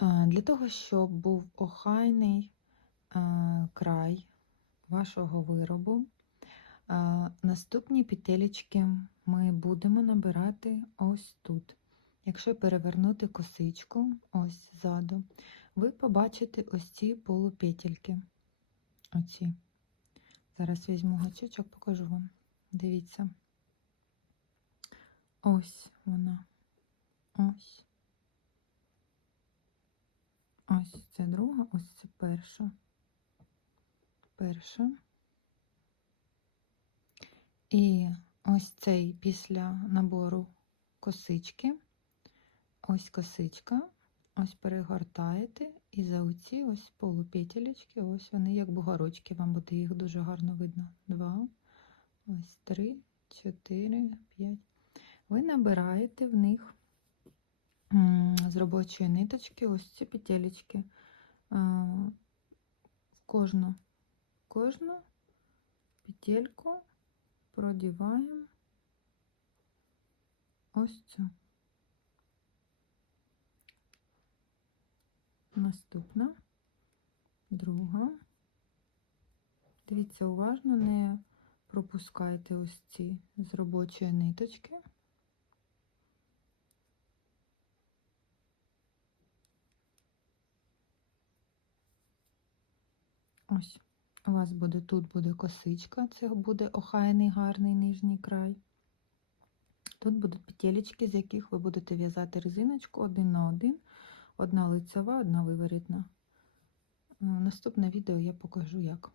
Для того, щоб був охайний край вашого виробу, наступні петелечки ми будемо набирати ось тут. Якщо перевернути косичку ось ззаду, ви побачите ось ці полупетельки. Оці. Зараз візьму гачочок, покажу вам. Дивіться. Ось вона. Ось. Ось це друга, ось це перша. Перша. І ось цей після набору косички. Ось косичка. Ось перегортаєте і за оці ось полупетелечки, ось вони як бугорочки, вам буде їх дуже гарно видно. Два, ось три, чотири, п'ять. Ви набираєте в них з робочої ниточки ось ці петелечки. В кожну, кожну петельку продіваємо ось цю. Наступна, друга. Дивіться, уважно не пропускайте ось ці з робочої ниточки. Ось, у вас буде тут буде косичка, це буде охайний гарний нижній край. Тут будуть петелечки, з яких ви будете в'язати резиночку один на один, одна лицева, одна виворітна. Е, Наступне відео я покажу як.